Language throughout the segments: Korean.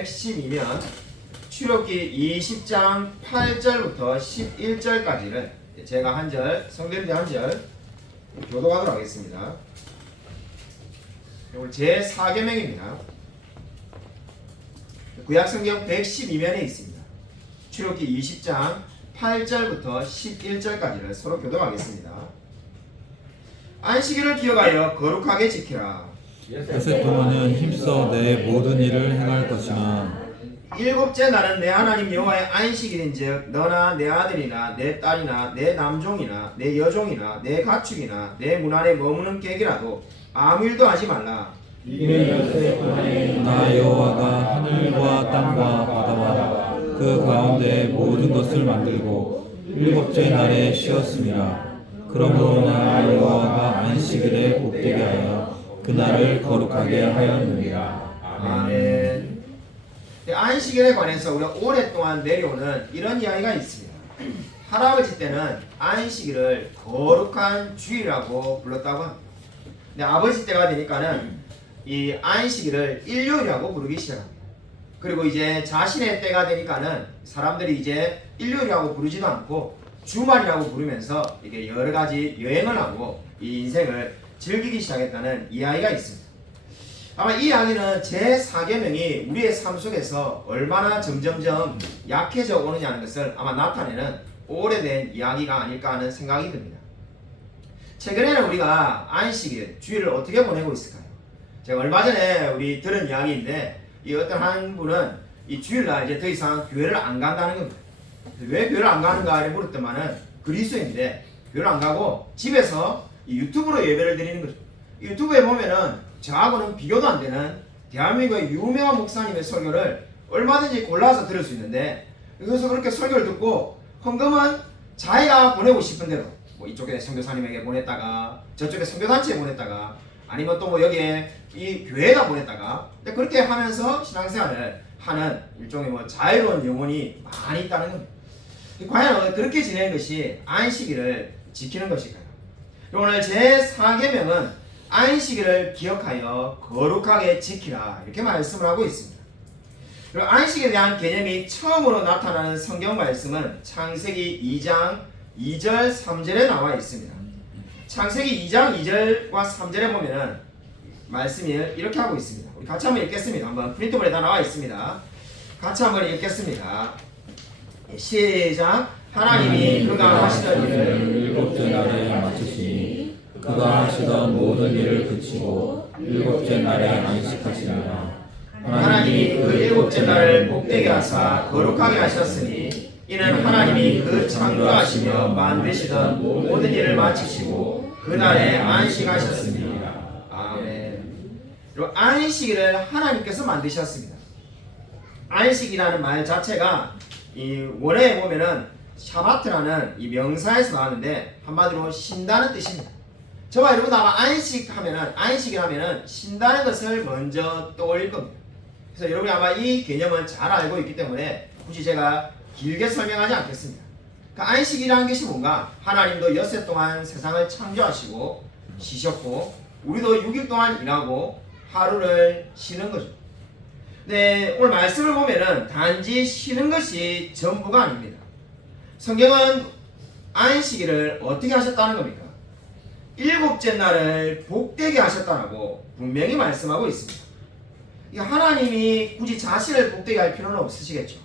112면 출애굽기 20장 8절부터 11절까지를 제가 한 절, 성도님들 한 절 교독하도록 하겠습니다. 오늘 제4계명입니다. 구약성경 112면에 있습니다. 출애굽기 20장 8절부터 11절까지를 서로 교독하겠습니다. 안식일을 기억하여 거룩하게 지키라. 엿새 동안은 힘써 내 모든 일을 행할 것이나 일곱째 날은 내 하나님 여호와의 안식일인즉 너나 내 아들이나 내 딸이나 내 남종이나 내 여종이나 내 가축이나 내 문 안에 머무는 객이라도 아무 일도 하지 말라. 나 여호와가 하늘과 땅과 바다와 그 가운데 모든 것을 만들고 일곱째 날에 쉬었습니다. 그러므로 나 여호와가 안식일에 복되게 하여 그날을 거룩하게 하였느니라. 아멘. 안식일에 관해서 우리가 오랫동안 내려오는 이런 이야기가 있습니다. 할아버지 때는 안식일을 거룩한 주일이라고 불렀다고 합니다. 근데 아버지 때가 되니까는 이 안식일을 일요일이라고 부르기 시작합니다. 그리고 이제 자신의 때가 되니까는 사람들이 이제 일요일이라고 부르지도 않고 주말이라고 부르면서 이게 여러 가지 여행을 하고 이 인생을 즐기기 시작했다는 이야기가 있습니다. 아마 이 이야기는 제4계명이 우리의 삶 속에서 얼마나 점점점 약해져 오느냐는 것을 아마 나타내는 오래된 이야기가 아닐까 하는 생각이 듭니다. 최근에는 우리가 안식일, 주일을 어떻게 보내고 있을까요? 제가 얼마 전에 우리 들은 이야기인데 이 어떤 한 분은 이 주일날 이제 더 이상 교회를 안 간다는 겁니다. 왜 교회를 안 가는가를 물었더만은 그리스도인데 교회를 안 가고 집에서 이 유튜브로 예배를 드리는 거죠. 유튜브에 보면은 저하고는 비교도 안 되는 대한민국의 유명한 목사님의 설교를 얼마든지 골라서 들을 수 있는데 그래서 그렇게 설교를 듣고 헌금은 자기가 보내고 싶은 대로 뭐 이쪽에 선교사님에게 보냈다가 저쪽에 선교단체에 보냈다가 아니면 또 뭐 여기에 이 교회에다 보냈다가 그렇게 하면서 신앙생활을 하는 일종의 뭐 자유로운 영혼이 많이 있다는 겁니다. 과연 그렇게 지내는 것이 안식일을 지키는 것일까요? 오늘 제4계명은 안식일을 기억하여 거룩하게 지키라 이렇게 말씀을 하고 있습니다. 그리고 안식에 대한 개념이 처음으로 나타나는 성경 말씀은 창세기 2장 2절 3절에 나와 있습니다. 창세기 2장 2절과 3절에 보면은 말씀이 이렇게 하고 있습니다. 우리 같이 한번 읽겠습니다. 한번 프린트볼에 다 나와 있습니다. 같이 한번 읽겠습니다. 시작. 하나님이 그가 하시던 일을 일곱째 날에 마치시니 그가 하시던 모든 일을 그치고 일곱째 날에 안식하시니라. 하나님이 그 일곱째 날을 복되게 하사 거룩하게 하셨으니 이는 하나님이 그 창조하시며 만드시던 모든 일을 마치시고 그날에 안식하셨습니다. 아멘. 그리고 안식일을 하나님께서 만드셨습니다. 안식이라는 말 자체가 이 원어에 보면은 샤바트라는 이 명사에서 나왔는데 한마디로 쉰다는 뜻입니다. 저와 여러분 아마 안식이라면은 쉰다는 것을 먼저 떠올릴 겁니다. 그래서 여러분이 아마 이 개념을 잘 알고 있기 때문에 굳이 제가 길게 설명하지 않겠습니다. 그러니까 안식이라는 것이 뭔가 하나님도 엿새 동안 세상을 창조하시고 쉬셨고 우리도 6일 동안 일하고 하루를 쉬는 거죠. 네, 오늘 말씀을 보면은 단지 쉬는 것이 전부가 아닙니다. 성경은 안식일을 어떻게 하셨다는 겁니까? 일곱째 날을 복되게 하셨다라고 분명히 말씀하고 있습니다. 하나님이 굳이 자신을 복되게 할 필요는 없으시겠죠.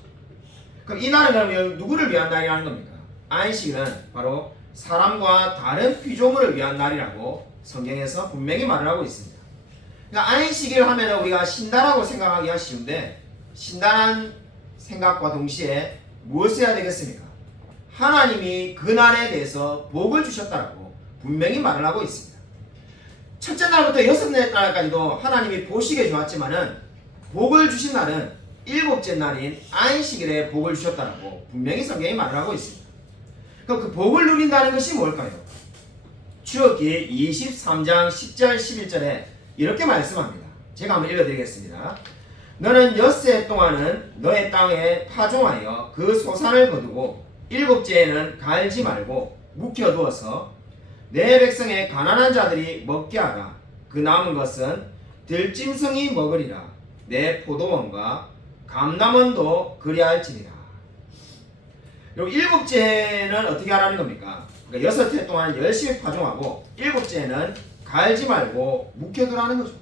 그럼 이 날은 그러면 누구를 위한 날이라는 겁니까? 안식일은 바로 사람과 다른 피조물을 위한 날이라고 성경에서 분명히 말을 하고 있습니다. 그러니까 안식일 하면 우리가 쉰다라고 생각하기가 쉬운데 쉰다는 생각과 동시에 무엇을 해야 되겠습니까? 하나님이 그 날에 대해서 복을 주셨다라고 분명히 말을 하고 있습니다. 첫째 날부터 여섯째 날까지도 하나님이 보시기에 좋았지만은 복을 주신 날은 일곱째 날인 안식일에 복을 주셨다라고 분명히 성경이 말을 하고 있습니다. 그럼 그 복을 누린다는 것이 뭘까요? 출애굽기 23장 10절 11절에 이렇게 말씀합니다. 제가 한번 읽어드리겠습니다. 너는 엿새 동안은 너의 땅에 파종하여 그 소산을 거두고 일곱째에는 갈지 말고 묵혀두어서 내 백성의 가난한 자들이 먹게 하라. 그 남은 것은 들짐승이 먹으리라. 내 포도원과 감남원도 그리할지니라. 그리고 일곱째는 어떻게 하라는 겁니까? 그러니까 6해 동안 열심히 파종하고 일곱째는 갈지 말고 묵혀두라는 거죠.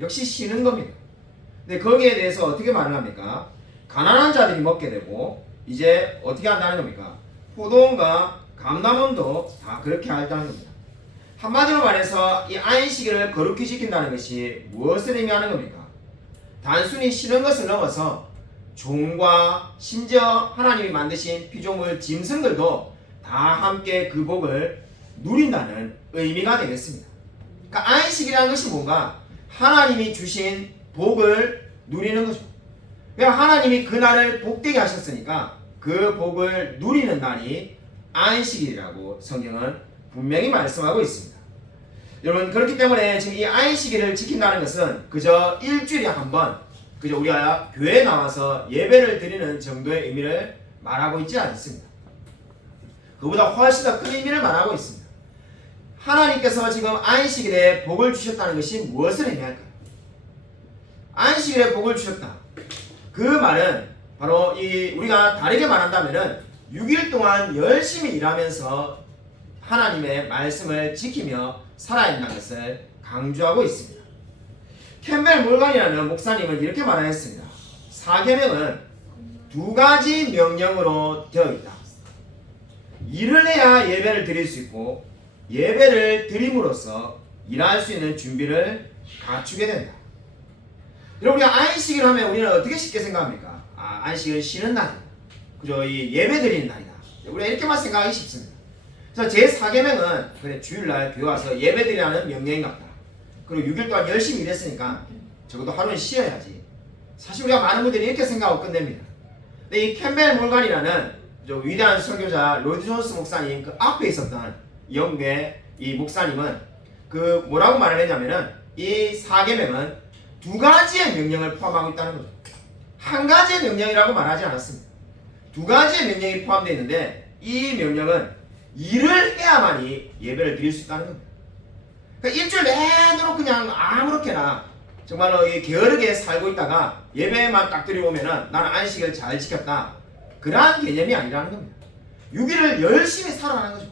역시 쉬는 겁니다. 근데 거기에 대해서 어떻게 말을 합니까? 가난한 자들이 먹게 되고 이제 어떻게 한다는 겁니까? 포도원과 감남원도 다 그렇게 한다는 겁니다. 한마디로 말해서 이 안식일을 거룩히 지킨다는 것이 무엇을 의미하는 겁니까? 단순히 쉬는 것을 넘어서 종과 심지어 하나님이 만드신 피조물 짐승들도 다 함께 그 복을 누린다는 의미가 되겠습니다. 그러니까 안식이라는 것이 뭔가 하나님이 주신 복을 누리는 거죠. 그러니까 하나님이 그 날을 복되게 하셨으니까 그 복을 누리는 날이 안식일이라고 성경은 분명히 말씀하고 있습니다. 여러분, 그렇기 때문에 지금 이 안식일을 지킨다는 것은 그저 일주일에 한 번 그저 우리가 교회에 나와서 예배를 드리는 정도의 의미를 말하고 있지 않습니다. 그보다 훨씬 더 큰 의미를 말하고 있습니다. 하나님께서 지금 안식일에 복을 주셨다는 것이 무엇을 의미할까요? 안식일에 복을 주셨다. 그 말은 바로 우리가 다르게 말한다면은 6일 동안 열심히 일하면서 하나님의 말씀을 지키며 살아야 한다는 것을 강조하고 있습니다. 캠벨 몰간이라는 목사님은 이렇게 말하였습니다. 사계명은 2가지 명령으로 되어 있다. 일을 해야 예배를 드릴 수 있고 예배를 드림으로써 일할 수 있는 준비를 갖추게 된다. 여러분, 우리가 안식일 하면 우리는 어떻게 쉽게 생각합니까? 안식일은 쉬는 날이다. 그죠? 이 예배 드리는 날이다. 우리가 이렇게만 생각하기 쉽습니다. 자, 제 4계명은 그래 주일날 교회 와서 예배 드리라는 명령인 것 같다. 그리고 6일 동안 열심히 일했으니까 적어도 하루는 쉬어야지. 사실 우리가 많은 분들이 이렇게 생각하고 끝냅니다. 근데 이 캠벨 몰간이라는 위대한 선교자 로이드 존스 목사님 그 앞에 있었던 영국의 이 목사님은 그 뭐라고 말을 했냐면은 이 4계명은 2가지의 명령을 포함하고 있다는 거죠. 한 가지의 명령이라고 말하지 않았습니다. 2가지의 명령이 포함되어 있는데 이 명령은 일을 해야만이 예배를 드릴 수 있다는 겁니다. 그러니까 일주일 내도록 그냥 아무렇게나 정말로 게으르게 살고 있다가 예배만 딱 드려오면은 나는 안식을 잘 지켰다. 그러한 개념이 아니라는 겁니다. 6일을 열심히 살아가는 거죠.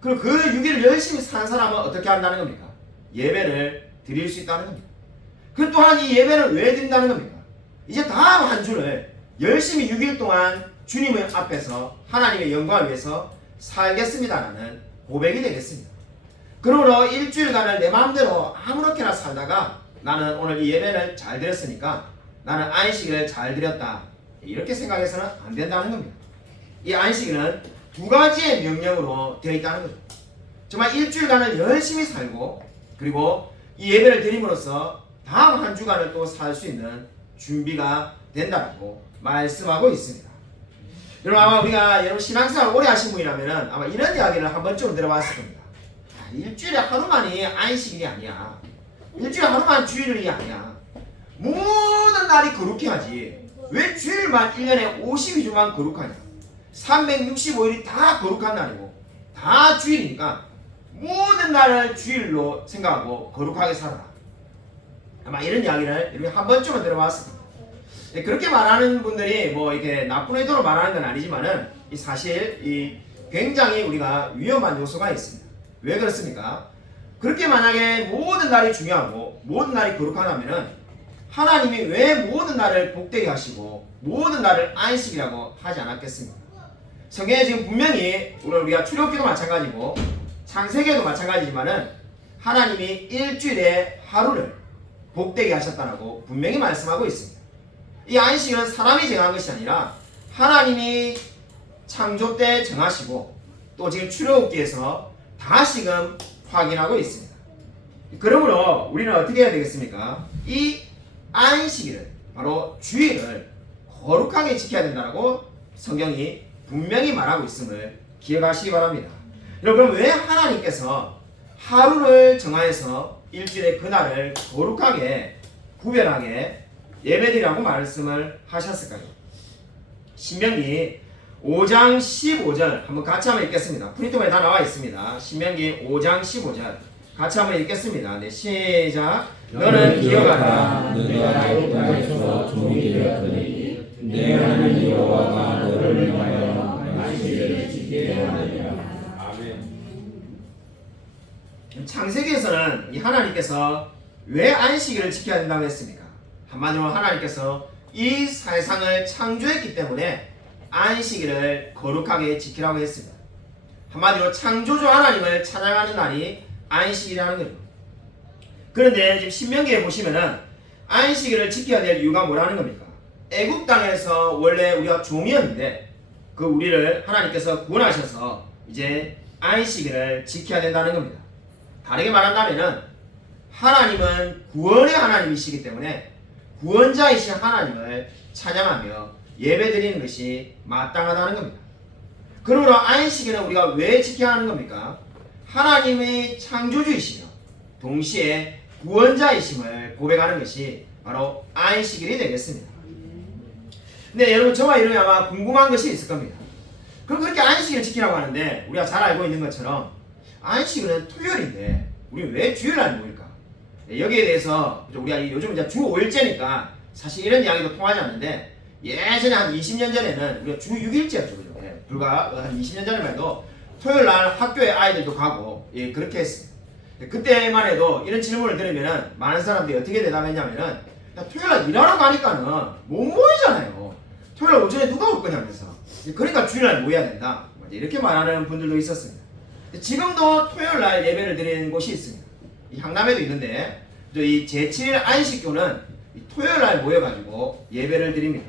그리고 그 6일을 열심히 사는 사람은 어떻게 한다는 겁니까? 예배를 드릴 수 있다는 겁니다. 그리고 또한 이 예배를 왜 드린다는 겁니까? 이제 다음 한 주를 열심히 6일 동안 주님의 앞에서 하나님의 영광을 위해서 살겠습니다라는 고백이 되겠습니다. 그러므로 일주일간을 내 마음대로 아무렇게나 살다가 나는 오늘 이 예배를 잘 드렸으니까 나는 안식일을 잘 드렸다. 이렇게 생각해서는 안 된다는 겁니다. 이 안식일은 2가지의 명령으로 되어 있다는 거죠. 정말 일주일간을 열심히 살고 그리고 이 예배를 드림으로써 다음 한 주간을 또 살 수 있는 준비가 된다고 말씀하고 있습니다. 여러분, 아마 우리가 여러분 신앙생활 오래 하신 분이라면 아마 이런 이야기를 한 번쯤 들어봤을 겁니다. 일주일에 하루만이 안식일이 아니야. 일주일에 하루만 주일이 아니야. 모든 날이 거룩해 하지. 왜 주일만 1년에 52주만 거룩하냐? 365일이 다 거룩한 날이고 다 주일이니까 모든 날을 주일로 생각하고 거룩하게 살아라. 아마 이런 이야기를 여러분이 한 번쯤은 들어봤을 겁니다. 그렇게 말하는 분들이 뭐 이렇게 나쁜 의도로 말하는 건 아니지만은 사실 이 굉장히 우리가 위험한 요소가 있습니다. 왜 그렇습니까? 그렇게 만약에 모든 날이 중요하고 모든 날이 거룩하다면은 하나님이 왜 모든 날을 복되게 하시고 모든 날을 안식이라고 하지 않았겠습니까? 성경에 지금 분명히 우리가 출애굽기도 마찬가지고 창세기도 마찬가지지만은 하나님이 일주일에 하루를 복되게 하셨다고 분명히 말씀하고 있습니다. 이 안식은 사람이 정한 것이 아니라 하나님이 창조 때 정하시고 또 지금 출애굽기에서 다시금 확인하고 있습니다. 그러므로 우리는 어떻게 해야 되겠습니까? 이 안식일을 바로 주일을 거룩하게 지켜야 된다고 성경이 분명히 말하고 있음을 기억하시기 바랍니다. 여러분, 왜 하나님께서 하루를 정하여서 일주일의 그날을 거룩하게 구별하게 예배드리라고 말씀을 하셨을까요? 신명기 5장 15절 한번 같이 한번 읽겠습니다. 프린트본에 다 나와 있습니다. 신명기 5장 15절 같이 한번 읽겠습니다. 네, 시작. 너는 기억하라. 내가 애굽 땅에서 종이 되었더니 내 하나님 여호와가 너를 위하여 안식일을 지키게 하느니라. 창세기에서는 이 하나님께서 왜 안식일을 지켜야 된다고 했습니까? 한마디로 하나님께서 이 세상을 창조했기 때문에 안식일을 거룩하게 지키라고 했습니다. 한마디로 창조주 하나님을 찬양하는 날이 안식일이라는 거죠. 그런데 지금 신명기에 보시면은 안식일을 지켜야 될 이유가 뭐라는 겁니까? 애굽 땅에서 원래 우리가 종이었는데 그 우리를 하나님께서 구원하셔서 이제 안식일을 지켜야 된다는 겁니다. 다르게 말한다면은 하나님은 구원의 하나님이시기 때문에 구원자이신 하나님을 찬양하며 예배드리는 것이 마땅하다는 겁니다. 그러므로 안식일은 우리가 왜 지켜야 하는 겁니까? 하나님의 창조주이시며 동시에 구원자이심을 고백하는 것이 바로 안식일이 되겠습니다. 근데 여러분 저와 여러분이 아마 궁금한 것이 있을 겁니다. 그럼 그렇게 안식일을 지키라고 하는데 우리가 잘 알고 있는 것처럼 안식일은 토요일인데 우리 왜 주일날 모일까? 여기에 대해서 우리가 요즘 이제 주 5일째니까 사실 이런 이야기도 통하지 않는데 예전에 한 20년 전에는 우리가 주 6일째였죠. 불과 한 20년 전에만 해도 토요일날 학교에 아이들도 가고 그렇게 했습니다. 그때만 해도 이런 질문을 들으면 많은 사람들이 어떻게 대답했냐면은 토요일날 일하러 가니까는 못 모이잖아요. 토요일 오전에 누가 올 거냐면서. 그러니까 주일날 모여야 된다. 이렇게 말하는 분들도 있었습니다. 지금도 토요일날 예배를 드리는 곳이 있습니다. 이 향남에도 있는데 이 제7일 안식교는 토요일날 모여가지고 예배를 드립니다.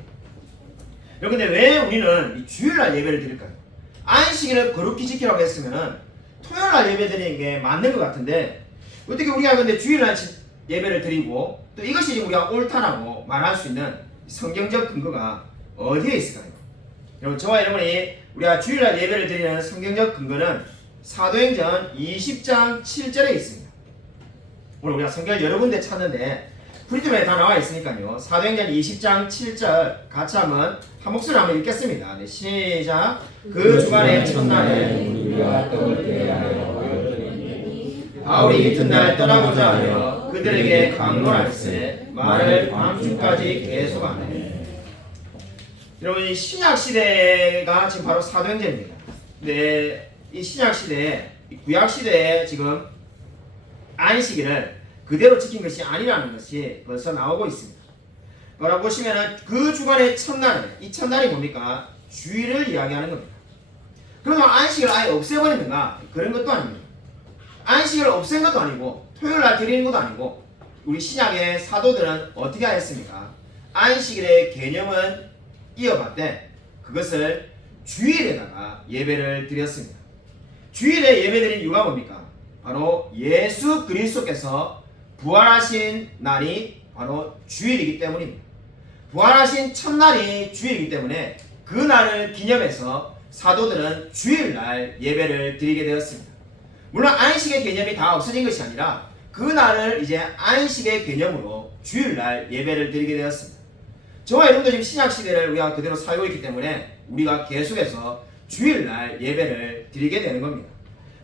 여러분 근데 왜 우리는 이 주일날 예배를 드릴까요? 안식일을 거룩히 지키라고 했으면은 토요일날 예배 드리는 게 맞는 것 같은데 어떻게 우리가 근데 주일날 예배를 드리고 또 이것이 지금 우리가 옳다라고 말할 수 있는 성경적 근거가 어디에 있을까요? 여러분 저와 여러분이 우리가 주일날 예배를 드리는 성경적 근거는 사도행전 20장 7절에 있습니다. 오늘 우리가 성경을 여러 군데 찾는데 프리즘에 다 나와 있으니까요. 사도행전 20장 7절 같이 한번 한 목소리 한번 읽겠습니다. 네, 시작. 그 주간의 첫날에 우리가 떡을 떼야 하여 모였더니 바울이 이튿날 떠나고자 하여 그들에게 강론할세 말을 밤중까지 계속하네. 여러분 이 신약 시대가 지금 바로 사도행전입니다. 네, 이 신약 시대에 구약 시대에 지금 안식일을 그대로 지킨 것이 아니라는 것이 벌써 나오고 있습니다. 뭐라고 보시면은 그 주간의 첫날에 이 첫날이 뭡니까? 주일을 이야기하는 겁니다. 그러면 안식을 아예 없애버리는가? 그런 것도 아닙니다. 안식을 없앤 것도 아니고 토요일날 드리는 것도 아니고 우리 신약의 사도들은 어떻게 하였습니까? 안식일의 개념은 이어봤되 그것을 주일에다가 예배를 드렸습니다. 주일에 예배드린 이유가 뭡니까? 바로 예수 그리스도께서 부활하신 날이 바로 주일이기 때문입니다. 부활하신 첫날이 주일이기 때문에 그 날을 기념해서 사도들은 주일날 예배를 드리게 되었습니다. 물론 안식의 개념이 다 없어진 것이 아니라 그 날을 이제 안식의 개념으로 주일날 예배를 드리게 되었습니다. 저와 여러분도 지금 신약시대를 우리가 그대로 살고 있기 때문에 우리가 계속해서 주일날 예배를 드리게 되는 겁니다.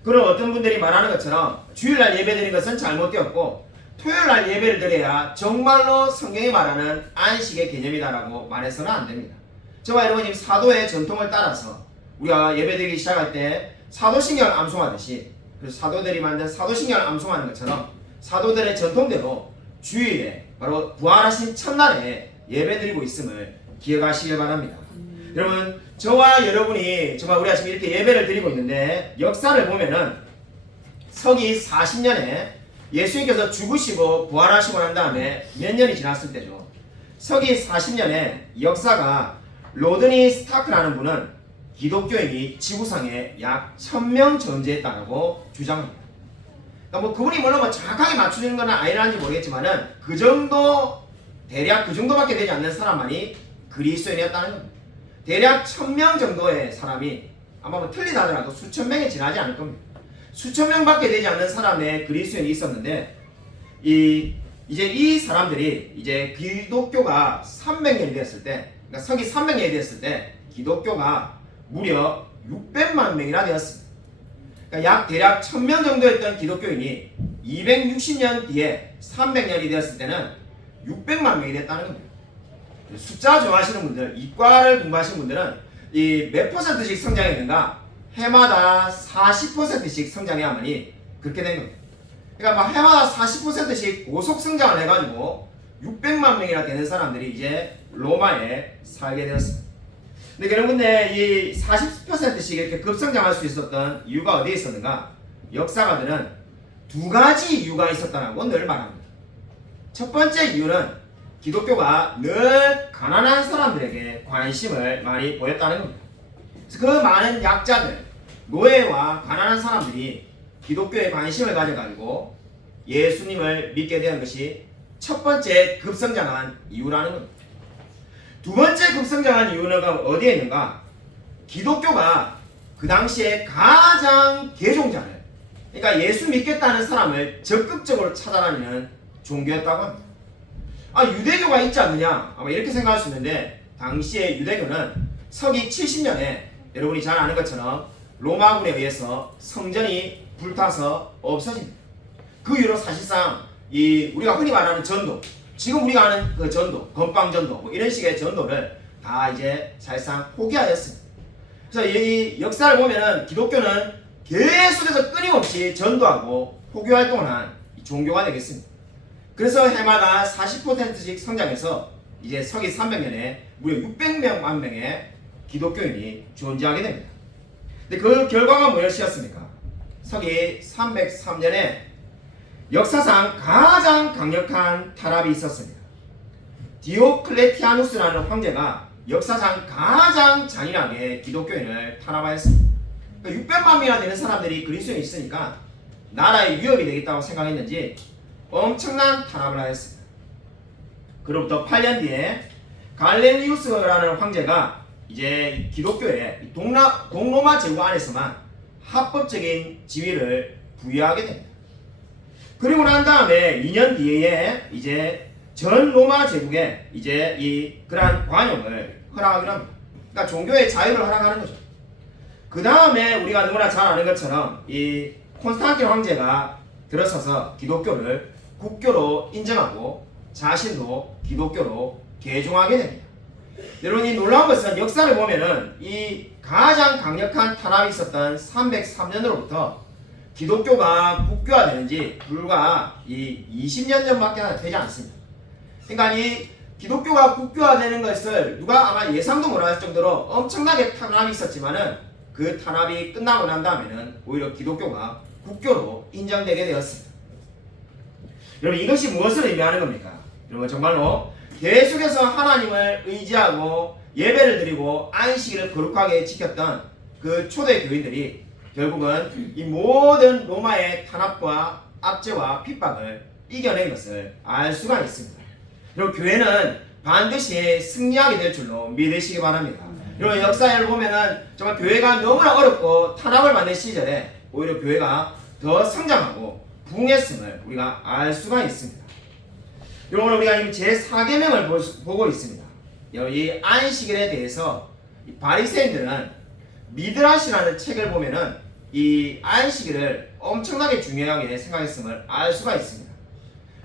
그럼 어떤 분들이 말하는 것처럼 주일날 예배 드리는 것은 잘못되었고 토요일날 예배를 드려야 정말로 성경이 말하는 안식의 개념이다라고 말해서는 안 됩니다. 저와 여러분이 사도의 전통을 따라서 우리가 예배드리기 시작할 때 사도신경을 암송하듯이 그래서 사도들이 만든 사도신경을 암송하는 것처럼 사도들의 전통대로 주일에 바로 부활하신 첫날에 예배드리고 있음을 기억하시길 바랍니다. 여러분 저와 여러분이 정말 우리가 지금 이렇게 예배를 드리고 있는데 역사를 보면은 서기 40년에 예수님께서 죽으시고 부활하시고 난 다음에 몇 년이 지났을 때죠. 서기 40년에 역사가 로드니 스타크라는 분은 기독교인이 지구상에 약 1000명 존재했다고 주장합니다. 그러니까 뭐 그분이 물론 정확하게 맞추는 건 아니라는지 모르겠지만은 그 정도 대략 그 정도밖에 되지 않는 사람만이 그리스도인이었다는 겁니다. 대략 1000명 정도의 사람이 아마 뭐 틀리다 하더라도 수천 명이 지나지 않을 겁니다. 수천 명밖에 되지 않는 사람의 그리스도인이 있었는데 이제 이 사람들이 이제 기독교가 300년이 됐을 때, 그러니까 서기 300년이 됐을 때 기독교가 무려 600만 명이나 되었습니다. 그러니까 약 대략 1000명 정도였던 기독교인이 260년 뒤에 300년이 되었을 때는 600만 명이 됐다는 겁니다. 숫자 좋아하시는 분들, 이과를 공부하시는 분들은 이 몇 %씩 성장했는가? 해마다 40%씩 성장해야만이 그렇게 된 겁니다. 그러니까 막 해마다 40%씩 고속 성장을 해가지고 600만 명이나 되는 사람들이 이제 로마에 살게 되었습니다. 근데 여러분들 이 40%씩 이렇게 급성장할 수 있었던 이유가 어디에 있었는가? 역사가들은 두 가지 이유가 있었다고 늘 말합니다. 첫 번째 이유는 기독교가 늘 가난한 사람들에게 관심을 많이 보였다는 겁니다. 그 많은 약자들, 노예와 가난한 사람들이 기독교에 관심을 가져가지고 예수님을 믿게 된 것이 첫 번째 급성장한 이유라는 겁니다. 두 번째 급성장한 이유는 어디에 있는가? 기독교가 그 당시에 가장 개종자를, 그러니까 예수 믿겠다는 사람을 적극적으로 찾아다니는 종교였다고 합니다. 유대교가 있지 않느냐? 아마 이렇게 생각할 수 있는데, 당시에 유대교는 서기 70년에 여러분이 잘 아는 것처럼 로마군에 의해서 성전이 불타서 없어집니다. 그 이후로 사실상 우리가 흔히 말하는 전도, 지금 우리가 아는 그 전도, 건빵전도, 뭐 이런 식의 전도를 다 이제 사실상 포기하였습니다. 그래서 이 역사를 보면은 기독교는 계속해서 끊임없이 전도하고 포교 활동을 한 종교가 되겠습니다. 그래서 해마다 40%씩 성장해서 이제 서기 300년에 무려 600만 명의 기독교인이 존재하게 됩니다. 근데 그 결과가 무엇이었습니까? 서기 303년에 역사상 가장 강력한 탄압이 있었습니다. 디오클레티아누스라는 황제가 역사상 가장 잔인하게 기독교인을 탄압하였습니다. 600만 명이나 되는 사람들이 그리스도인이 있으니까 나라의 위협이 되겠다고 생각했는지 엄청난 탄압을 하였습니다. 그로부터 8년 뒤에 갈레니우스라는 황제가 이제 기독교에 동로마 제국 안에서만 합법적인 지위를 부여하게 됩니다. 그리고 난 다음에 2년 뒤에 이제 전 로마 제국에 이제 그러한 관용을 허락하기로 합니다. 그러니까 종교의 자유를 허락하는 거죠. 그 다음에 우리가 누구나 잘 아는 것처럼 이 콘스탄틴 황제가 들어서서 기독교를 국교로 인정하고 자신도 기독교로 개종하게 됩니다. 여러분, 이 놀라운 것은 역사를 보면은 이 가장 강력한 탄압이 있었던 303년으로부터 기독교가 국교화되는지 불과 20년 전밖에 되지 않습니다. 그러니까 이 기독교가 국교화되는 것을 누가 아마 예상도 못할 정도로 엄청나게 탄압이 있었지만은 그 탄압이 끝나고 난 다음에는 오히려 기독교가 국교로 인정되게 되었습니다. 여러분, 이것이 무엇을 의미하는 겁니까? 여러분, 정말로 계속해서 하나님을 의지하고 예배를 드리고 안식일을 거룩하게 지켰던 그 초대 교인들이 결국은 이 모든 로마의 탄압과 압제와 핍박을 이겨낸 것을 알 수가 있습니다. 여러분, 교회는 반드시 승리하게 될 줄로 믿으시기 바랍니다. 여러분, 역사를 보면은 정말 교회가 너무나 어렵고 탄압을 받는 시절에 오히려 교회가 더 성장하고 부흥했음을 우리가 알 수가 있습니다. 여러분, 우리가 지금 제4계명을 보고 있습니다. 이 안식일에 대해서 바리새인들은 미드라시라는 책을 보면은 이 안식일을 엄청나게 중요하게 생각했음을 알 수가 있습니다.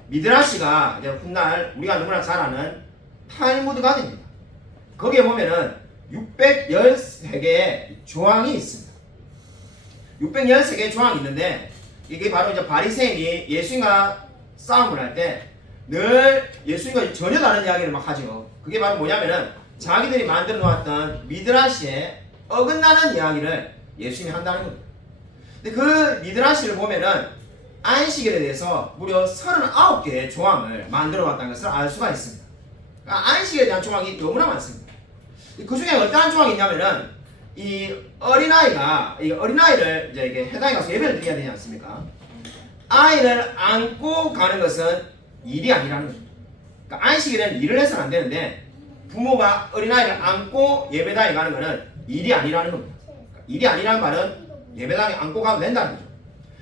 미드라시가 이제 훗날 우리가 너무나 잘 아는 탈무드가 됩니다. 거기에 보면은 613개의 조항이 있습니다. 613개의 조항이 있는데 이게 바로 이제 바리새인이 예수님과 싸움을 할 때 늘 예수님과 전혀 다른 이야기를 막 하죠. 그게 바로 뭐냐면은 자기들이 만들어 놓았던 미드라시에 어긋나는 이야기를 예수님이 한다는 겁니다. 근데 그 미드라시를 보면은 안식일에 대해서 무려 39개의 조항을 만들어 놨다는 것을 알 수가 있습니다. 그러니까 안식일에 대한 조항이 너무나 많습니다. 그 중에 어떠한 조항이 있냐면은 이 어린아이를 이제 이게 해당에 가서 예배를 드려야 되지 않습니까? 아이를 안고 가는 것은 일이 아니라는 거죠. 그러니까 안식일에는 일을 해서는 안 되는데 부모가 어린아이를 안고 예배당에 가는 것은 일이 아니라는 겁니다. 그러니까 일이 아니라는 말은 예배당에 안고 가도 된다는 거죠.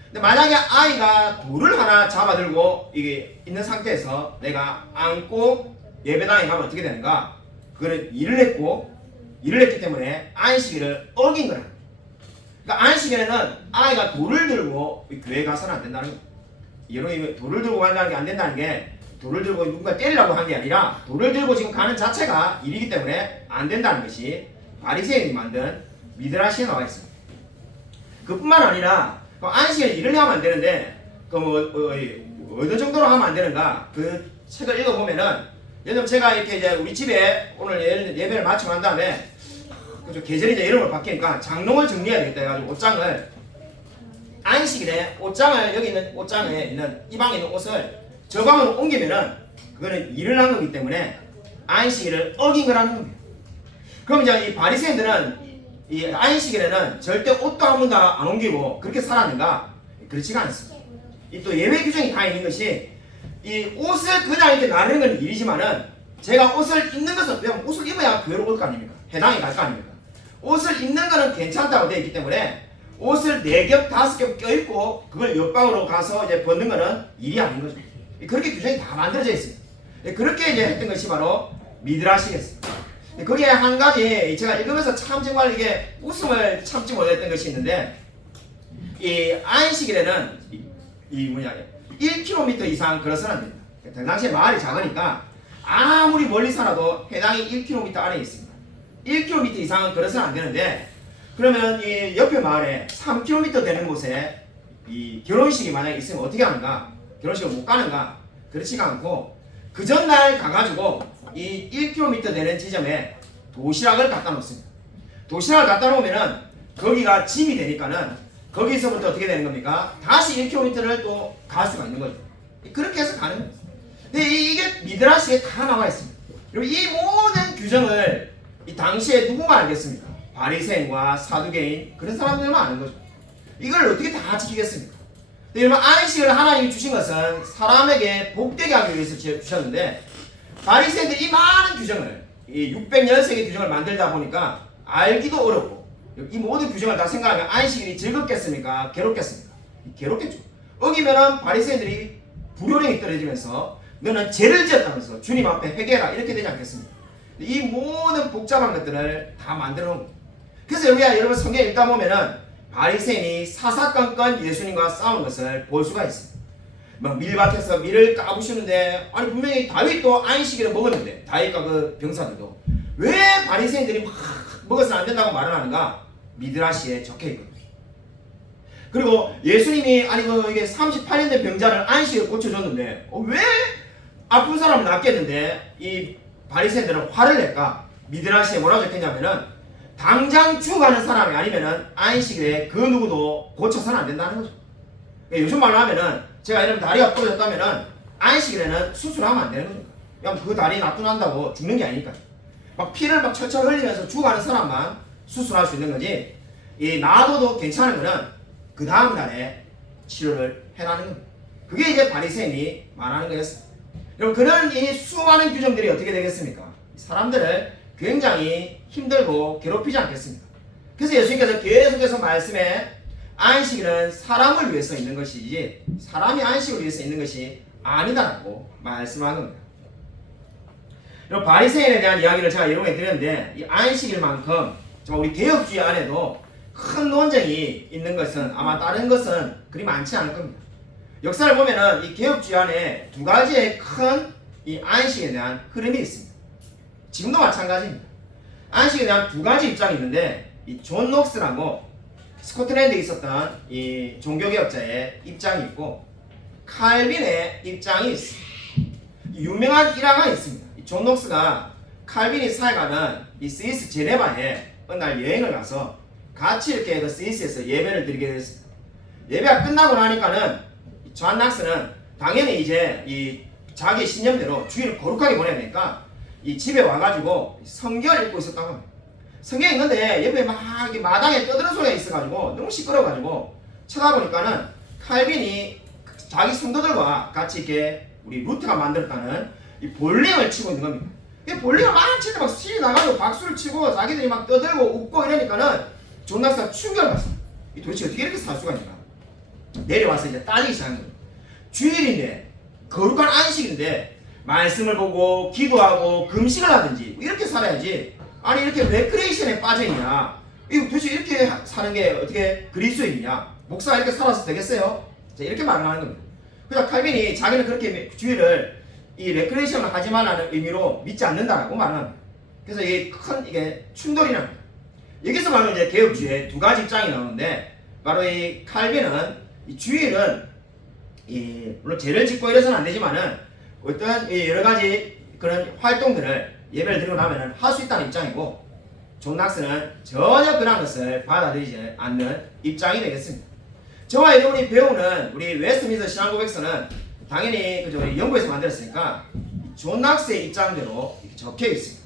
근데 만약에 아이가 돌을 하나 잡아들고 이게 있는 상태에서 내가 안고 예배당에 가면 어떻게 되는가? 그거는 일을 했기 때문에 안식일을 어긴 거라. 그러니까 안식일에는 아이가 돌을 들고 교회에 가서는 안 된다는 겁니다. 여러분이 돌을 들고 간다는 게 안 된다는 게 돌을 들고 누군가 때리려고 한 게 아니라 돌을 들고 지금 가는 자체가 일이기 때문에 안 된다는 것이 바리새인이 만든 미드라시에 나와 있습니다. 그뿐만 아니라 안식일에 일을 하면 안 되는데 어느 정도로 하면 안 되는가 그 책을 읽어보면은 예를 들면 제가 이렇게 이제 우리 집에 오늘 예배를 마치고 난 다음에 계절이 이제 여름으로 바뀌니까 장롱을 정리해야 되겠다 해가지고 옷장을 안식일에 옷장을 여기 있는 옷장에 있는 이 방에 있는 옷을 저 방으로 옮기면은 그거는 일을 한 거기 때문에 안식일을 어긴 거라는 겁니다. 그럼 이제 이 바리새인들은 이 안식일에는 절대 옷도 한 번도 안 옮기고 그렇게 살았는가? 그렇지가 않습니다. 이 또 예외 규정이 다 있는 것이 이 옷을 그냥 이렇게 나르는 건 일이지만은 제가 옷을 입는 것은 왜냐면 옷을 입어야 교회로 올 거 아닙니까? 해당이 갈 거 아닙니까? 옷을 입는 거는 괜찮다고 되어 있기 때문에 옷을 4겹, 5겹 껴입고 그걸 옆방으로 가서 이제 벗는 거는 일이 아닌 거죠. 그렇게 규정이 다 만들어져 있습니다. 그렇게 이제 했던 것이 바로 미드라시겠습니다. 거기에 한 가지 제가 읽으면서 참 정말 이게 웃음을 참지 못했던 것이 있는데 이 안식일에는 1km 이상 걸어서는 안 됩니다. 그 당시에 마을이 작으니까 아무리 멀리 살아도 해당이 1km 안에 있습니다. 1km 이상은 걸어서는 안 되는데 그러면 이 옆에 마을에 3km 되는 곳에 이 결혼식이 만약에 있으면 어떻게 하는가? 결혼식을 못 가는가? 그렇지가 않고 그 전날 가가지고 이 1km 되는 지점에 도시락을 갖다 놓습니다. 도시락을 갖다 놓으면은 거기가 짐이 되니까는 거기서부터 어떻게 되는 겁니까? 다시 1km를 또 갈 수가 있는 거죠. 그렇게 해서 가는 거예요. 근데 이게 미드라시에 다 나와 있습니다. 그리고 이 모든 규정을 이 당시에 누구만 알겠습니까? 바리새인과 사두개인 그런 사람들만 아는 거죠. 이걸 어떻게 다 지키겠습니까? 여러분 안식을 하나님이 주신 것은 사람에게 복되게 하기 위해서 주셨는데 바리새인들이 이 많은 규정을 이 600년생의 규정을 만들다 보니까 알기도 어렵고 이 모든 규정을 다 생각하면 안식일이 즐겁겠습니까? 괴롭겠습니까? 괴롭겠죠. 어기면은 바리새인들이 불효령이 떨어지면서 너는 죄를 지었다면서 주님 앞에 회개해라 이렇게 되지 않겠습니까? 이 모든 복잡한 것들을 다 만들어 놓은 거예요. 그래서 여러분 성경 읽다 보면은 바리새인이 사사건건 예수님과 싸우는 것을 볼 수가 있습니다. 막 밀밭에서 밀을 까부시는데 아니 분명히 다윗도 안식일을 먹었는데 다윗과 그 병사들도 왜 바리새인들이 막 먹어서는 안 된다고 말을 하는가? 미드라시에 적혀 있거든요. 그리고 예수님이 아니 이게 38년 된 병자를 안식을 고쳐줬는데 왜 아픈 사람을 낫겠는데 이 바리새인들은 화를 낼까? 미드라시에 뭐라고 적혔냐면은 당장 죽어가는 사람이 아니면은 안식일에 그 누구도 고쳐서는 안 된다는 거죠. 요즘 말로 하면은 제가 이런 다리가 부러졌다면은 안식일에는 수술하면 안 되는 거죠. 그냥 그 다리 놔둔다고 죽는 게 아니니까. 막 피를 막 철철 흘리면서 죽어가는 사람만 수술할 수 있는 거지. 이 놔둬도 괜찮은 거는 그 다음 날에 치료를 해라는 겁니다. 그게 이제 바리새인이 말하는 거였습니다. 여러분 그런 이 수많은 규정들이 어떻게 되겠습니까? 사람들을 굉장히 힘들고 괴롭히지 않겠습니까? 그래서 예수님께서 계속해서 말씀에 안식일은 사람을 위해서 있는 것이지 사람이 안식을 위해서 있는 것이 아니다라고 말씀하는 겁니다. 여러분 바리새인에 대한 이야기를 제가 여러 번 드렸는데 이 안식일만큼 정말 우리 개혁주의 안에도 큰 논쟁이 있는 것은 아마 다른 것은 그리 많지 않을 겁니다. 역사를 보면은 이 개혁주의 안에 두 가지의 큰 이 안식에 대한 흐름이 있습니다. 지금도 마찬가지입니다. 안식에 대한 두 가지 입장이 있는데 이 존 녹스라고 스코틀랜드에 있었던 이 종교개혁자의 입장이 있고 칼빈의 입장이 있습니다. 유명한 일화가 있습니다. 이 존 녹스가 칼빈이 살아가는 이 스위스 제네바에 어느 날 여행을 가서 같이 이렇게 그 스위스에서 예배를 드리게 됐습니다. 예배가 끝나고 나니까는 존 녹스는 당연히 이제 이 자기 신념대로 주일을 거룩하게 보내야 되니까 이 집에 와가지고 성경을 읽고 있었다고 합니다. 성경이 있는데 옆에 막 마당에 떠드는 소리가 있어가지고 너무 시끄러워가지고 쳐다보니까는 칼빈이 자기 성도들과 같이 이렇게 우리 루트가 만들었다는 이 볼링을 치고 있는 겁니다. 이 볼링을 막 치는데 막 신이 나가지고 박수를 치고 자기들이 막 떠들고 웃고 이러니까는 존 낙스가 충격을 받습니다. 이 도대체 어떻게 이렇게 살 수가 있나? 내려와서 이제 따지기 시작한 거예요. 주일인데 거룩한 안식인데 말씀을 보고 기도하고 금식을 하든지 이렇게 살아야지. 아니 이렇게 레크레이션에 빠져있냐? 이거 도대체 이렇게 사는 게 어떻게 그리스도인이냐? 목사가 이렇게 살아서 되겠어요? 자, 이렇게 말을 하는 겁니다. 그래서 칼빈이 자기는 그렇게 주일을 이 레크레이션을 하지 말라는 의미로 믿지 않는다라고 말합니다. 그래서 이게 충돌이 납니다. 여기서 바로 이제 개혁주의의 두 가지 입장이 나오는데, 바로 이 칼빈은 이 주일은 물론 죄를 짓고 이래서는 안 되지만은 어떤 여러 가지 그런 활동들을 예배를 드리고 나면은 할 수 있다는 입장이고, 존 낙스는 전혀 그런 것을 받아들이지 않는 입장이 되겠습니다. 저와 여러분이 배우는 우리 웨스트민스터 신앙고백서는 당연히 그저 영국에서 만들었으니까 존 낙스의 입장대로 이렇게 적혀 있습니다.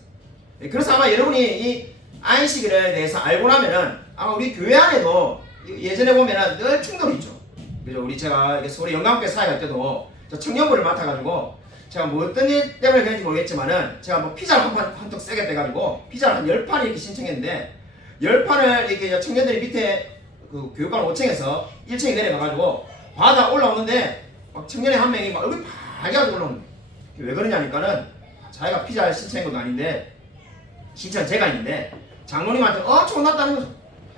그래서 아마 여러분이 이 안식일에 대해서 알고 나면은 아마 우리 교회 안에도 예전에 보면은 늘 충돌이 있죠. 그죠? 제가 서울의 영광교회 사역할 때도 저 청년부를 맡아가지고 제가 뭐 어떤 일 때문에 그런지 모르겠지만은 제가 뭐 피자를 한통 세게 빼가지고 피자를 한 10판 이렇게 신청했는데 10판을 이렇게 청년들이 밑에 그 교육관 5층에서 1층에 내려가가지고 받아 올라오는데 막 청년의 한 명이 막 얼굴이 빨개가지고 올라오는 거예요. 왜 그러냐니까는 자기가 피자를 신청한 것도 아닌데 신청 제가 있는데 장로님한테 엄청 혼났다는 거죠.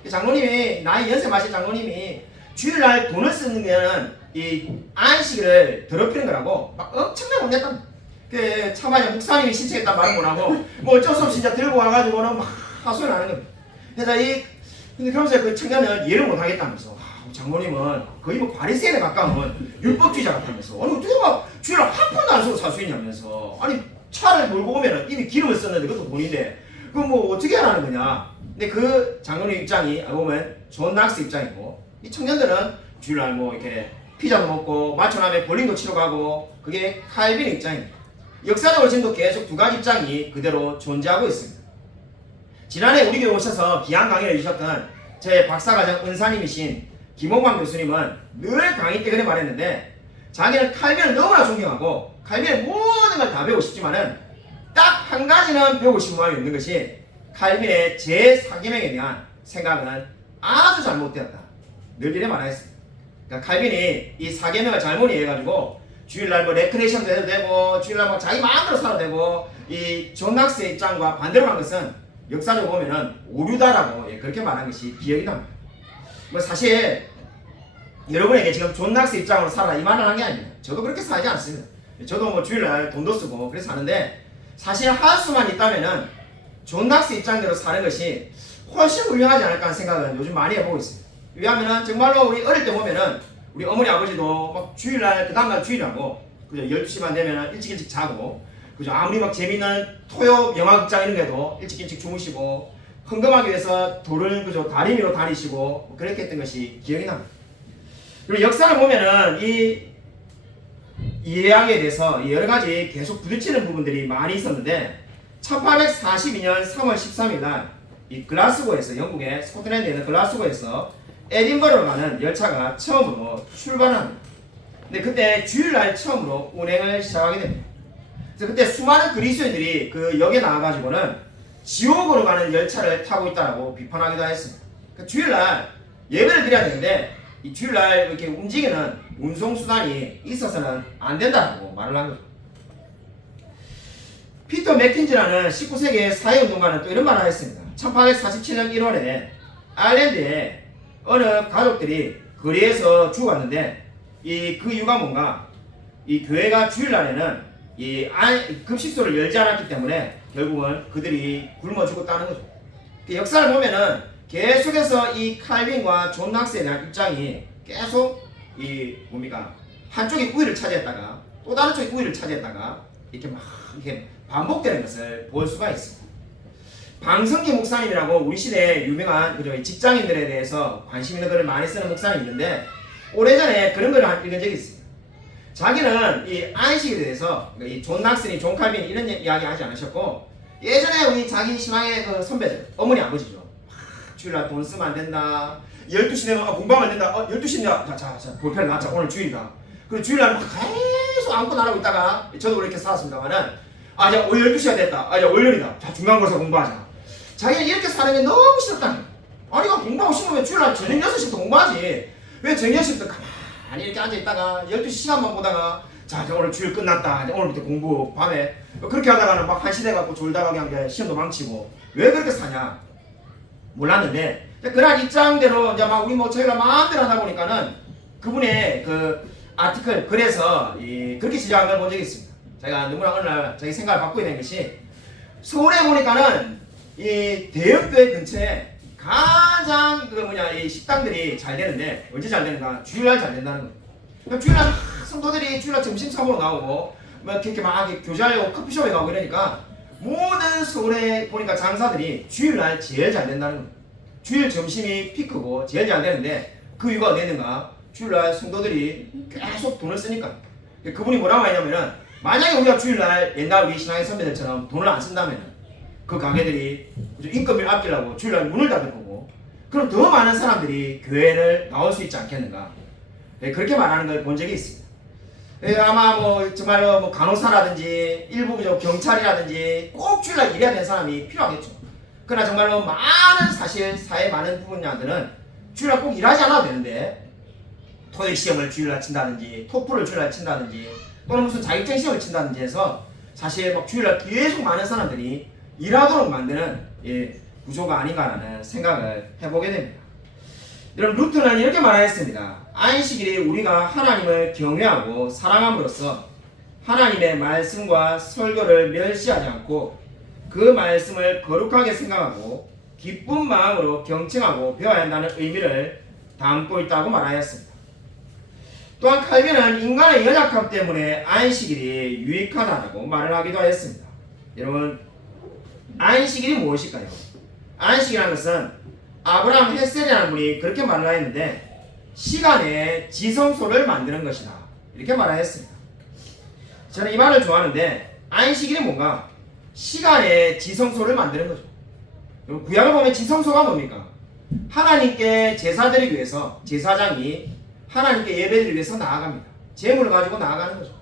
장로님이 나이 연세 마신 장로님이 주일날 돈을 쓰는 데는 이 안식일을 더럽히는 거라고 막 엄청나게 혼냈다. 그 참아야 목사님이 신청했단 말은 못하고 뭐 어쩔 수 없이 진짜 들고 와가지고는 막 하소연 하는 겁니다. 그래서 근데 그러면서 그 청년은 이해를 못하겠다면서 장로님은 거의 뭐 바리새인에 가까운 율법주의자 같다면서 아니 어떻게 막 주일날 한 푼도 안 쓰고 살 수 있냐면서 아니 차를 몰고 오면은 이미 기름을 썼는데 그것도 돈인데 그럼 뭐 어떻게 하라는 거냐. 근데 그 장로님 입장이 알고 보면 존 낙스 입장이고 이 청년들은 주일날 뭐 이렇게 피자도 먹고 마천함에 볼링도 치러 가고 그게 칼빈의 입장입니다. 역사적으로 지금도 계속 두 가지 입장이 그대로 존재하고 있습니다. 지난해 우리 교회 오셔서 귀한 강의를 해주셨던 제 박사과정 은사님이신 김홍광 교수님은 늘 강의 때 그래 말했는데 자기는 칼빈을 너무나 존경하고 칼빈의 모든 걸 다 배우고 싶지만은 딱 한 가지는 배우고 싶은 마음이 없는 것이 칼빈의 제4계명에 대한 생각은 아주 잘못되었다. 늘 이래 말했습니다. 그러니까 칼빈이 이 4계명을 잘못 이해해가지고 주일날 뭐 레크레이션도 해도 되고 주일날 뭐 자기 마음대로 살아도 되고 이 존 낙스의 입장과 반대로 간 것은 역사적으로 보면은 오류다라고 그렇게 말한 것이 기억이 납니다. 뭐 사실 여러분에게 지금 존 낙스 입장으로 살아라 이 말을 한 게 아닙니다. 저도 그렇게 살지 않습니다. 저도 뭐 주일날 돈도 쓰고 그래서 사는데 사실 할 수만 있다면은 존 낙스 입장대로 사는 것이 훨씬 훌륭하지 않을까 하는 생각은 요즘 많이 해보고 있습니다. 왜냐하면은 정말로 우리 어릴 때 보면은 우리 어머니 아버지도 막 주일날 그 다음날 주일하고 그죠 12시만 되면은 일찍 자고 그죠 아무리 막 재밌는 토요 영화극장 이런 게도 일찍 주무시고 헌금하기 위해서 돌을 그죠 다리미로 다니시고 뭐 그렇게 했던 것이 기억이 납니다. 그리고 역사를 보면은 이 이해하기에 대해서 여러 가지 계속 부딪히는 부분들이 많이 있었는데 1842년 3월 13일 날 이 글라스고에서 영국의 스코틀랜드에 있는 글라스고에서 에딘버러로 가는 열차가 처음으로 출발합니다. 근데 그때 주일날 처음으로 운행을 시작하게 됩니다. 그래서 그때 수많은 그리스도인들이 그 역에 나와가지고는 지옥으로 가는 열차를 타고 있다라고 비판하기도 했습니다. 그러니까 주일날 예배를 드려야 되는데 이 주일날 이렇게 움직이는 운송수단이 있어서는 안 된다고 말을 한 거죠. 피터 맥킨지라는 19세기의 사회운동가는 또 이런 말을 했습니다. 1847년 1월에 아일랜드에 어느 가족들이 거리에서 죽었는데 그 이유가 뭔가 이 교회가 주일날에는 이 급식소를 열지 않았기 때문에 결국은 그들이 굶어 죽었다는 거죠. 역사를 보면은 계속해서 이 칼빈과 존 낙스에 대한 입장이 계속 한쪽이 우위를 차지했다가 또 다른 쪽이 우위를 차지했다가 이렇게 막 이렇게 반복되는 것을 볼 수가 있습니다. 방성기 목사님이라고 우리 시대에 유명한 직장인들에 대해서 관심 있는 글을 많이 쓰는 목사님이 있는데 오래전에 그런 글을 읽은 적이 있습니다. 자기는 이 안식에 대해서 이 존 낙스니 존 칼빈이 이런 이야기 하지 않으셨고 예전에 우리 자기 신앙의 그 선배들 어머니 아버지죠. 주일날 돈 쓰면 안 된다. 12시 되면 공부하면 안 된다. 12시인데 자 볼펜 놔자 오늘 주일이다. 그리고 주일날 막 계속 아무것도 안 하고 있다가 저도 그렇게 살았습니다만은 이제 12시가 됐다. 이제 월요일이다. 자 중간고사 공부하자. 자기는 이렇게 사는 게 너무 싫었다는 거야. 아니 공부하고 싶으면 주일날 저녁 6시부터 공부하지. 왜 저녁 6시부터 가만히 이렇게 앉아있다가 12시 시간만 보다가 자 오늘 주일 끝났다. 이제 오늘부터 공부 밤에 그렇게 하다가는 막 1시 돼갖고 졸다가 그냥 시험도 망치고 왜 그렇게 사냐 몰랐는데 그런 입장대로 이제 막 우리 뭐 저희가 마음대로 하다 보니까는 그분의 그 아티클 그래서 그렇게 지적한 걸 본 적이 있습니다. 제가 누구나 어느 날 자기 생각을 바꾸게 된 것이 서울에 보니까는 이 대형교회 근처에 가장 이 식당들이 잘 되는데 언제 잘 되는가? 주일날 잘 된다는 거예요. 그러니까 주일날 성도들이 주일날 점심 사먹으러 나오고 뭐 이렇게 막 교제하려고 커피숍에 가고 이러니까 모든 서울에 보니까 장사들이 주일날 제일 잘 된다는 거예요. 주일 점심이 피크고 제일 잘 되는데 그 이유가 어디 있는가? 주일날 성도들이 계속 돈을 쓰니까. 그분이 뭐라고 했냐면은 만약에 우리가 주일날 옛날 우리 신앙의 선배들처럼 돈을 안 쓴다면 그 가게들이 인건비를 아끼려고 주일날 문을 닫을 거고 그럼 더 많은 사람들이 교회를 나올 수 있지 않겠는가. 그렇게 말하는 걸 본 적이 있습니다. 아마 뭐 정말로 뭐 간호사라든지 일부 경찰이라든지 꼭 주일날 일해야 되는 사람이 필요하겠죠. 그러나 정말로 많은 사실 사회 많은 부분들은 주일날 꼭 일하지 않아도 되는데 토익 시험을 주일날 친다든지 토플을 주일날 친다든지 또는 무슨 자격증 시험을 친다든지 해서 사실 막 주일날 계속 많은 사람들이 일하도록 만드는 구조가 아닌가라는 생각을 해보게 됩니다. 여러분 루터는 이렇게 말하였습니다. 안식일이 우리가 하나님을 경외하고 사랑함으로써 하나님의 말씀과 설교를 멸시하지 않고 그 말씀을 거룩하게 생각하고 기쁜 마음으로 경청하고 배워야 한다는 의미를 담고 있다고 말하였습니다. 또한 칼빈은 인간의 연약함 때문에 안식일이 유익하다고 말을 하기도 하였습니다. 여러분 안식일이 무엇일까요? 안식이라는 것은 아브라함 헤셀이라는 분이 그렇게 말을 했는데 시간의 지성소를 만드는 것이다 이렇게 말하였습니다. 저는 이 말을 좋아하는데 안식일이 뭔가? 시간의 지성소를 만드는 거죠. 구약을 보면 지성소가 뭡니까? 하나님께 제사 드리기 위해서 제사장이 하나님께 예배드리기 위해서 나아갑니다. 제물을 가지고 나아가는 거죠.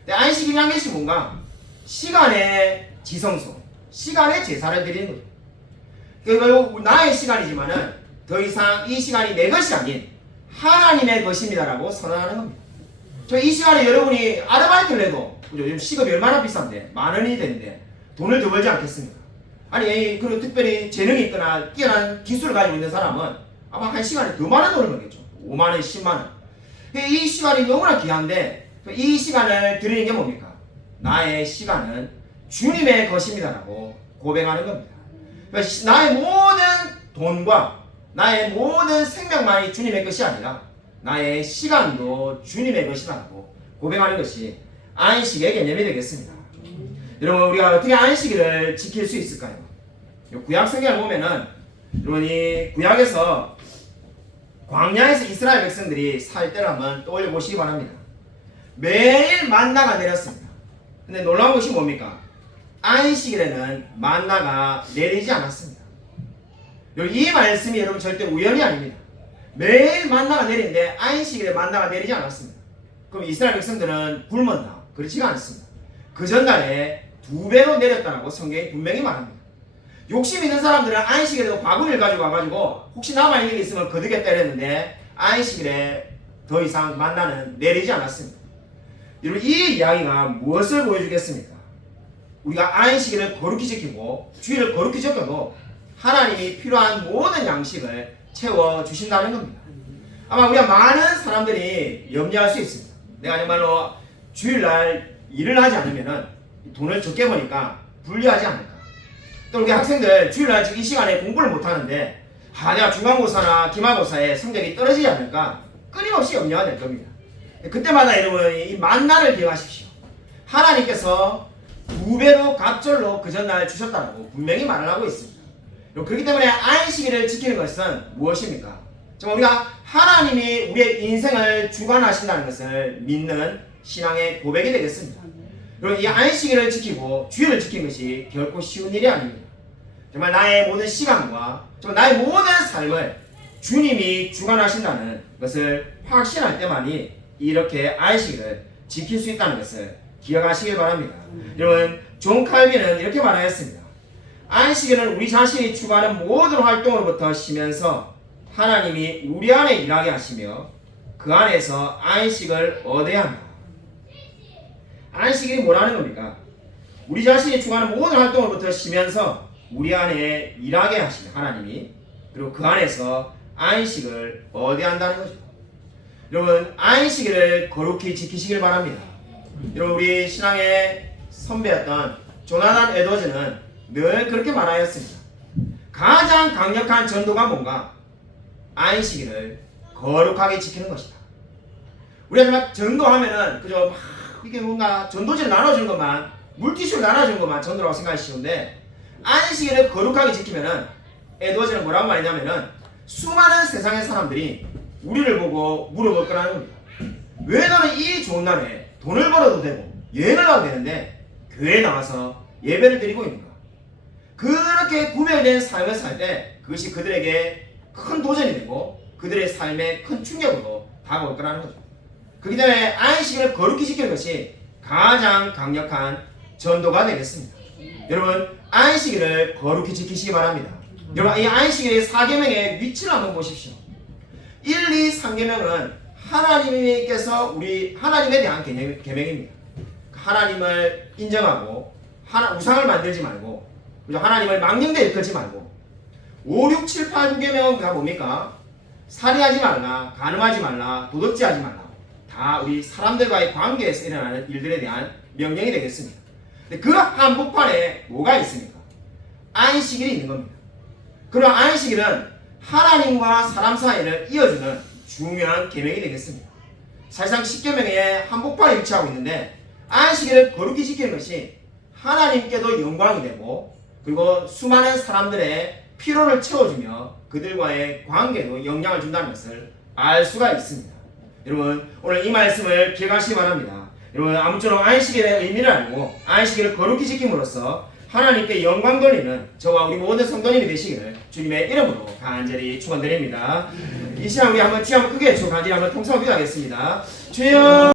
근데 안식일이라는 것이 뭔가? 시간의 지성소, 시간의 제사를 드리는 거죠. 그리고 나의 시간이지만은 더 이상 이 시간이 내 것이 아닌 하나님의 것입니다라고 선언하는 겁니다. 저 이 시간에 여러분이 아르바이트를 해도 요즘 시급이 얼마나 비싼데 10,000원이 되는데 돈을 더 벌지 않겠습니까? 아니 그리고 특별히 재능이 있거나 뛰어난 기술을 가지고 있는 사람은 아마 한 시간에 더 많은 돈을 벌겠죠. 5만원, 10만원. 이 시간이 너무나 귀한데 이 시간을 드리는 게 뭡니까? 나의 시간은 주님의 것입니다라고 고백하는 겁니다. 나의 모든 돈과 나의 모든 생명만이 주님의 것이 아니라 나의 시간도 주님의 것이라고 고백하는 것이 안식의 개념이 되겠습니다. 여러분 우리가 어떻게 안식일을 지킬 수 있을까요? 구약 성경을 보면은 여러분 이 구약에서 광야에서 이스라엘 백성들이 살 때를 한번 떠올려 보시기 바랍니다. 매일 만나가 내렸습니다. 근데 놀라운 것이 뭡니까? 안식일에는 만나가 내리지 않았습니다. 이 말씀이 여러분 절대 우연이 아닙니다. 매일 만나가 내리는데 안식일에 만나가 내리지 않았습니다. 그럼 이스라엘 백성들은 굶었나? 그렇지가 않습니다. 그 전날에 2배로 내렸다고 성경이 분명히 말합니다. 욕심 있는 사람들은 안식일에도 바구니를 가지고 와가지고 혹시 남아있는 게 있으면 거두겠다 이랬는데 안식일에 더 이상 만나는 내리지 않았습니다. 여러분 이 이야기가 무엇을 보여주겠습니까? 우리가 안식일을 거룩히 지키고 주일을 거룩히 지켜도 하나님이 필요한 모든 양식을 채워주신다는 겁니다. 아마 우리가 많은 사람들이 염려할 수 있습니다. 내가 정말로 주일날 일을 하지 않으면 돈을 적게 버니까 불리하지 않을까. 또 우리 학생들 주일날 지금 이 시간에 공부를 못하는데 내가 중간고사나 기말고사에 성적이 떨어지지 않을까 끊임없이 염려가 될 겁니다. 그때마다 여러분 이 만나를 기억하십시오. 하나님께서 2배로 갑절로 그 전날 주셨다고 분명히 말을 하고 있습니다. 그렇기 때문에 안식일을 지키는 것은 무엇입니까? 정말 우리가 하나님이 우리의 인생을 주관하신다는 것을 믿는 신앙의 고백이 되겠습니다. 그리고 이 안식일을 지키고 주일을 지키는 것이 결코 쉬운 일이 아닙니다. 정말 나의 모든 시간과 정말 나의 모든 삶을 주님이 주관하신다는 것을 확신할 때만이 이렇게 안식일을 지킬 수 있다는 것을 기억하시길 바랍니다. 여러분 존 칼빈은 이렇게 말하였습니다. 안식일은 우리 자신이 추구하는 모든 활동으로부터 쉬면서 하나님이 우리 안에 일하게 하시며 그 안에서 안식을 얻어야 한다. 안식일이 뭐라는 겁니까? 우리 자신이 추구하는 모든 활동으로부터 쉬면서 우리 안에 일하게 하시는 하나님이 그리고 그 안에서 안식을 얻어야 한다는 거죠. 여러분 안식일을 거룩히 지키시길 바랍니다. 여러분 우리 신앙의 선배였던 조나단 에드워즈는 늘 그렇게 말하였습니다. 가장 강력한 전도가 뭔가? 안식일을 거룩하게 지키는 것이다. 우리가 정말 전도하면은 그저 막 이게 뭔가 전도지를 나눠주는 것만, 물티슈를 나눠주는 것만 전도라고 생각이 쉬운데, 안식일을 거룩하게 지키면은 에드워즈는 뭐라고 말했냐면은 수많은 세상의 사람들이 우리를 보고 물어볼 거라는 겁니다. 왜 너는 이 좋은 날에 돈을 벌어도 되고 여행을 가도 되는데 교회에 나와서 예배를 드리고 있는가? 그렇게 구별된 삶을 살 때 그것이 그들에게 큰 도전이 되고 그들의 삶에 큰 충격으로 다가올 거라는 거죠. 그렇기 때문에 안식일을 거룩히 지키는 것이 가장 강력한 전도가 되겠습니다. 여러분 안식일을 거룩히 지키시기 바랍니다. 여러분 이 안식일의 4계명의 위치를 한번 보십시오. 1, 2, 3계명은 하나님께서 우리 하나님에 대한 계명입니다. 하나님을 인정하고 우상을 만들지 말고 하나님을 망령되이 일컫지 말고 5, 6, 7, 8, 9계명은 뭡니까? 살인하지 말라, 간음하지 말라, 도둑질하지 말라. 다 우리 사람들과의 관계에서 일어나는 일들에 대한 명령이 되겠습니다. 그 한복판에 뭐가 있습니까? 안식일이 있는 겁니다. 그럼 안식일은 하나님과 사람 사이를 이어주는 중요한 계명이 되겠습니다. 사실상 10계명의 한복판에 위치하고 있는데 안식일을 거룩히 지키는 것이 하나님께도 영광이 되고 그리고 수많은 사람들의 피로를 채워주며 그들과의 관계도 영향을 준다는 것을 알 수가 있습니다. 여러분 오늘 이 말씀을 기억하시기 바랍니다. 여러분 아무쪼록 안식일의 의미를 알고 안식일을 거룩히 지킴으로써 하나님께 영광 돌리는 저와 우리 모든 성도님이 되시기를 주님의 이름으로 간절히 축원드립니다. 이 시간 우리 한번 주여 한번 크게 외치고 간절히 한번 통성을 기도하겠습니다. 주여